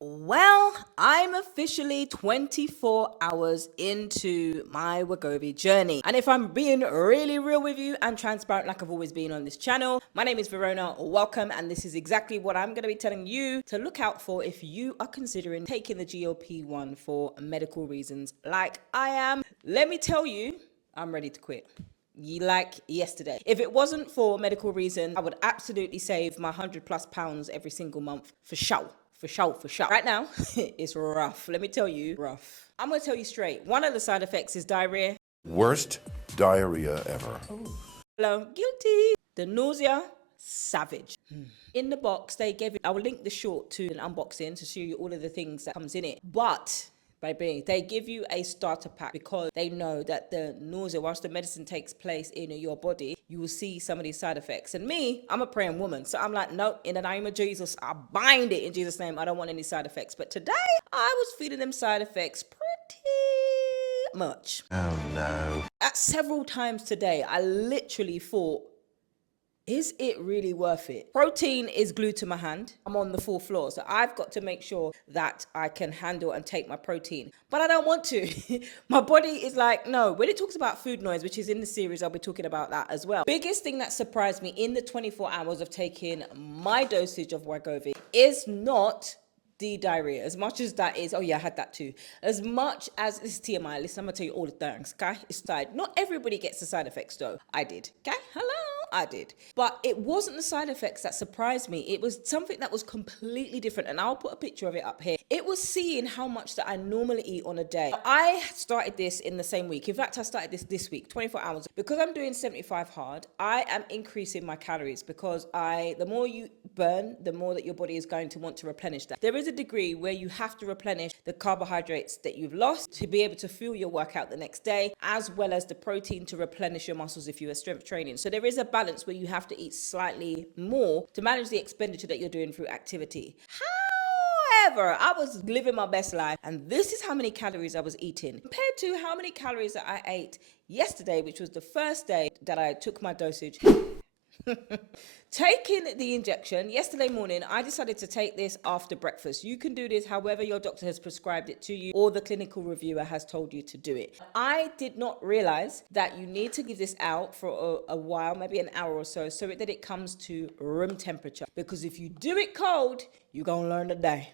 Well, I'm officially 24 hours into my Wegovy journey. And if I'm being really real with you and transparent like I've always been on this channel, my name is Verona. Welcome. And this is exactly what I'm going to be telling you to look out for if you are considering taking the GLP-1 for medical reasons like I am. Let me tell you, I'm ready to quit. Like yesterday. If it wasn't for medical reasons, I would absolutely save my £100+ every single month for sure. For sure, for sure. Right now, it's rough. Let me tell you, rough. I'm gonna tell you straight. One of the side effects is diarrhea. Worst diarrhea ever. Hello, guilty. The nausea, savage. In the box, they gave it, I will link the short to an unboxing to show you all of the things that comes in it. But baby, they give you a starter pack because they know that the nausea, whilst the medicine takes place in your body, you will see some of these side effects. And me, I'm a praying woman. So I'm like, no, in the name of Jesus, I bind it in Jesus' name. I don't want any side effects. But today, I was feeling them side effects pretty much. Oh no. At several times today, I literally thought, is it really worth it? Protein is glued to my hand. I'm on the 4th floor, so I've got to make sure that I can handle and take my protein. But I don't want to. My body is like, no. When it talks about food noise, which is in the series, I'll be talking about that as well. Biggest thing that surprised me in the 24 hours of taking my dosage of Wegovy is not the diarrhea. As much as that is, oh yeah, I had that too. As much as this TMI, listen, I'm gonna tell you all the things, okay? It's side. Not everybody gets the side effects though. I did, okay? Hello. I did. But it wasn't the side effects that surprised me. It was something that was completely different. And I'll put a picture of it up here. It was seeing how much that I normally eat on a day. I started this in the same week. In fact, I started this week, 24 hours. Because I'm doing 75 hard, I am increasing my calories because the more you burn, the more that your body is going to want to replenish that. There is a degree where you have to replenish the carbohydrates that you've lost to be able to fuel your workout the next day, as well as the protein to replenish your muscles if you are strength training. So there is a balance where you have to eat slightly more to manage the expenditure that you're doing through activity. However, I was living my best life, and this is how many calories I was eating compared to how many calories that I ate yesterday, which was the first day that I took my dosage. Taking the injection yesterday morning, I decided to take this after breakfast. You can do this however your doctor has prescribed it to you or the clinical reviewer has told you to do it. I did not realize that you need to give this out for a while, maybe an hour or so that it comes to room temperature. Because if you do it cold, you're gonna learn today.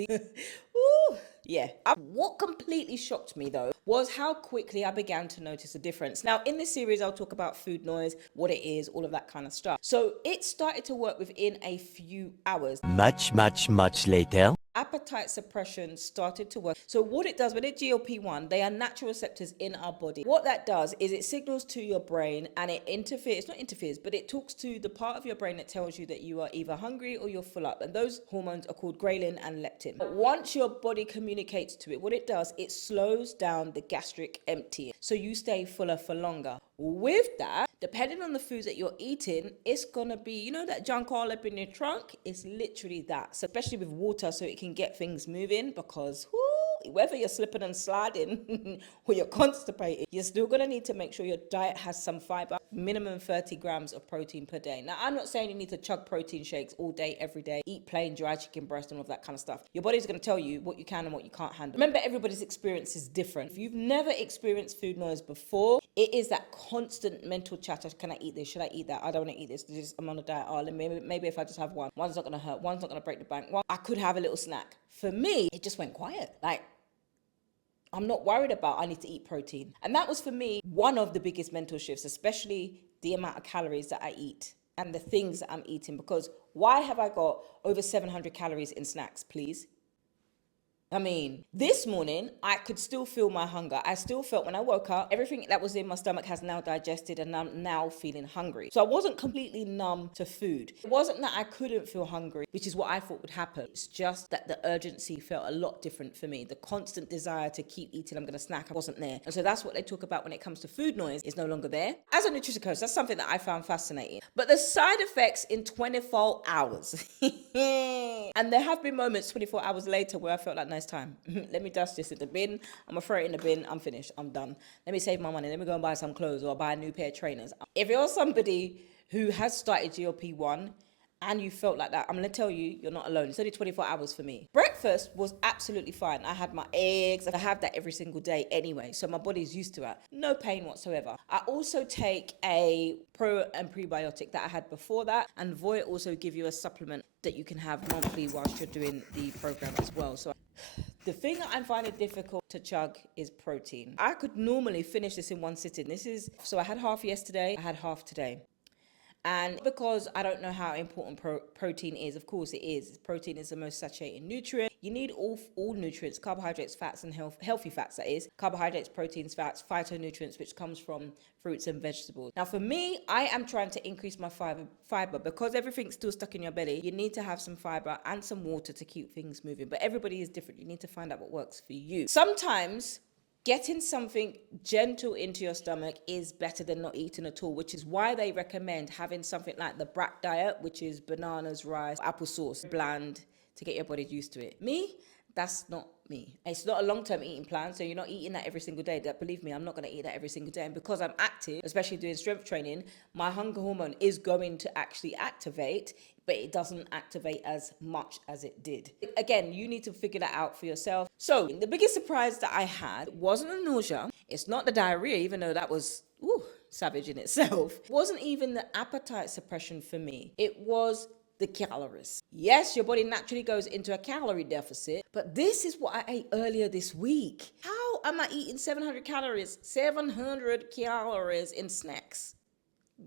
Ooh. Yeah. What completely shocked me though was how quickly I began to notice a difference. Now, in this series, I'll talk about food noise, what it is, all of that kind of stuff. So it started to work within a few hours. Much later. Appetite suppression started to work. So what it does with a GLP-1, they are natural receptors in our body. What that does is it signals to your brain and it interferes, but it talks to the part of your brain that tells you that you are either hungry or you're full up. And those hormones are called ghrelin and leptin. But once your body communicates to it, what it does, it slows down the gastric emptying. So you stay fuller for longer. With that, depending on the foods that you're eating, it's gonna be, you know, that junk all up in your trunk? It's literally that. So especially with water, so it can get things moving because whether you're slipping and sliding or you're constipated, you're still going to need to make sure your diet has some fiber, minimum 30 grams of protein per day. Now, I'm not saying you need to chug protein shakes all day, every day, eat plain dry chicken breast and all of that kind of stuff. Your body's going to tell you what you can and what you can't handle. Remember, everybody's experience is different. If you've never experienced food noise before, it is that constant mental chatter. Can I eat this? Should I eat that? I don't want to eat this. I'm on a diet. Oh, maybe if I just have one's not going to hurt. One's not going to break the bank. I could have a little snack. For me, it just went quiet. Like, I'm not worried about I need to eat protein. And that was for me one of the biggest mental shifts, especially the amount of calories that I eat and the things that I'm eating. Because why have I got over 700 calories in snacks, please? I mean, this morning, I could still feel my hunger. I still felt when I woke up, everything that was in my stomach has now digested and I'm now feeling hungry. So I wasn't completely numb to food. It wasn't that I couldn't feel hungry, which is what I thought would happen. It's just that the urgency felt a lot different for me. The constant desire to keep eating, I'm going to snack, wasn't there. And so that's what they talk about when it comes to food noise is no longer there. As a nutrition coach, that's something that I found fascinating. But the side effects in 24 hours. And there have been moments 24 hours later where I felt like, nice time. Let me dust this in the bin. I'm gonna throw it in the bin. I'm finished. I'm done. Let me save my money. Let me go and buy some clothes or buy a new pair of trainers. If you're somebody who has started GLP-1 and you felt like that, I'm going to tell you, you're not alone. It's only 24 hours for me. Breakfast was absolutely fine. I had my eggs. I have that every single day anyway, so my body's used to it. No pain whatsoever. I also take a pro and prebiotic that I had before that, and Voya also give you a supplement that you can have monthly whilst you're doing the program as well. So the thing that I find it difficult to chug is protein. I could normally finish this in one sitting. So I had half yesterday, I had half today. And because I don't know how important protein is, of course it is. Protein is the most saturated nutrient. You need all nutrients, carbohydrates, fats, and healthy fats, that is. Carbohydrates, proteins, fats, phytonutrients, which comes from fruits and vegetables. Now for me, I am trying to increase my fiber because everything's still stuck in your belly. You need to have some fiber and some water to keep things moving. But everybody is different. You need to find out what works for you. Sometimes getting something gentle into your stomach is better than not eating at all, which is why they recommend having something like the BRAC diet, which is bananas, rice, applesauce, bland, to get your body used to it. Me, that's not me. It's not a long-term eating plan, so you're not eating that every single day. Believe me, I'm not going to eat that every single day. And because I'm active, especially doing strength training, my hunger hormone is going to actually activate, but it doesn't activate as much as it did. Again, you need to figure that out for yourself. So the biggest surprise that I had wasn't the nausea. It's not the diarrhea, even though that was savage in itself. It wasn't even the appetite suppression for me. It was the calories. Yes, your body naturally goes into a calorie deficit, but this is what I ate earlier this week. How am I eating 700 calories? 700 calories in snacks.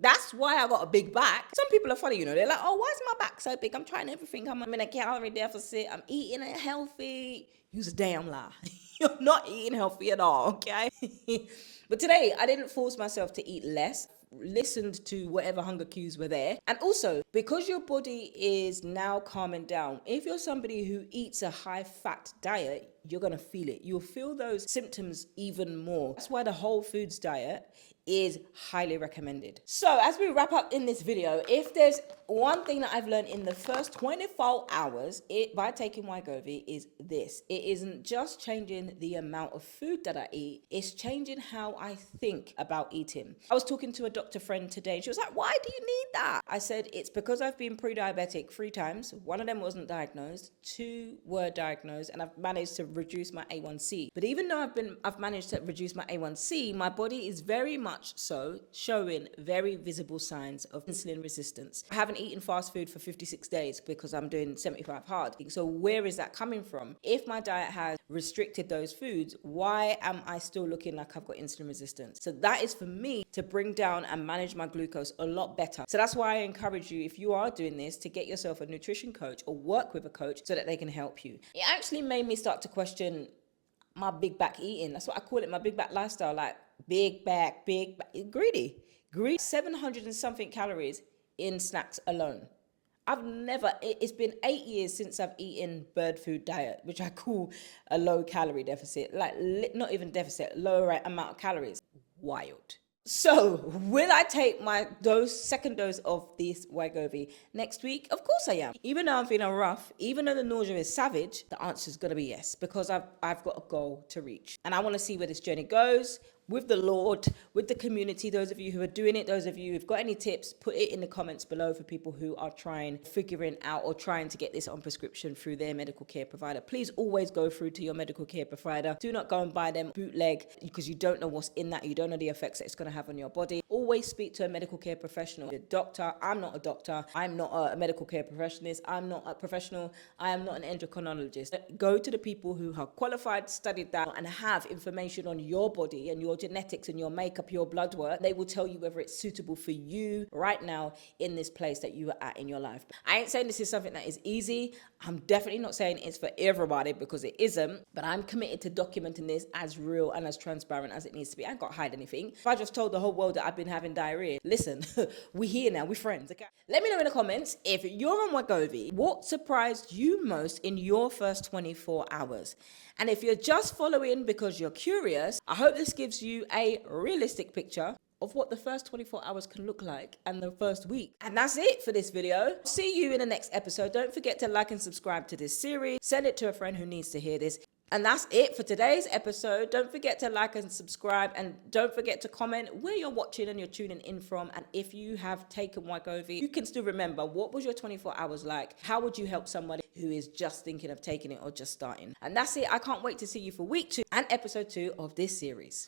That's why I got a big back. Some people are funny, they're like, oh, why is my back so big? I'm trying everything. I'm in a calorie deficit. I'm eating it healthy. Use a damn lie. You're not eating healthy at all, okay? But today, I didn't force myself to eat less. Listened to whatever hunger cues were there. And also, because your body is now calming down, if you're somebody who eats a high fat diet, you're gonna feel it. You'll feel those symptoms even more. That's why the whole foods diet is highly recommended. So as we wrap up in this video, if there's one thing that I've learned in the first 24 hours by taking Wegovy is this. It isn't just changing the amount of food that I eat, it's changing how I think about eating. I was talking to a doctor friend today and she was like, why do you need that? I said, it's because I've been pre-diabetic 3 times. 1 of them wasn't diagnosed, 2 were diagnosed, and I've managed to reduce my A1C. But even though I've managed to reduce my A1C, my body is very much so showing very visible signs of insulin resistance. I haven't eaten fast food for 56 days because I'm doing 75 hard. So where is that coming from? If my diet has restricted those foods, why am I still looking like I've got insulin resistance? So that is for me to bring down and manage my glucose a lot better. So that's why I encourage you, if you are doing this, to get yourself a nutrition coach or work with a coach so that they can help you. It actually made me start to question my big back eating. That's what I call it, my big back lifestyle. Like big back, greedy. 700 and something calories in snacks alone. It's been 8 years since I've eaten bird food diet, which I call a low calorie deficit, like not even deficit, lower amount of calories. Wild. So, will I take my second dose of this Wegovy next week? Of course I am. Even though I'm feeling rough, even though the nausea is savage, the answer is going to be yes, because I've got a goal to reach. And I want to see where this journey goes, with the Lord, with the community. Those of you who are doing it, those of you who've got any tips, put it in the comments below for people who are figuring out or trying to get this on prescription through their medical care provider. Please always go through to your medical care provider. Do not go and buy them bootleg because you don't know what's in that. You don't know the effects that it's going to have on your body. Always speak to a medical care professional. A doctor. I'm not a doctor. I'm not a medical care professional. I'm not a professional. I am not an endocrinologist. Go to the people who have qualified, studied that, and have information on your body and your genetics and your makeup, your blood work. They will tell you whether it's suitable for you right now in this place that you are at in your life. I ain't saying this is something that is easy. I'm definitely not saying it's for everybody because it isn't, but I'm committed to documenting this as real and as transparent as it needs to be. I ain't got to hide anything. If I just told the whole world that I've been having diarrhea, listen, we here now, we're friends, okay? Let me know in the comments if you're on Wegovy, what surprised you most in your first 24 hours? And if you're just following because you're curious, I hope this gives you a realistic picture of what the first 24 hours can look like and the first week. And that's it for this video. See you in the next episode. Don't forget to like and subscribe to this series. Send it to a friend who needs to hear this. And that's it for today's episode. Don't forget to like and subscribe, and don't forget to comment where you're watching and you're tuning in from. And if you have taken Wegovy, you can still remember, what was your 24 hours like? How would you help somebody who is just thinking of taking it or just starting? And that's it. I can't wait to see you for week 2 and episode 2 of this series.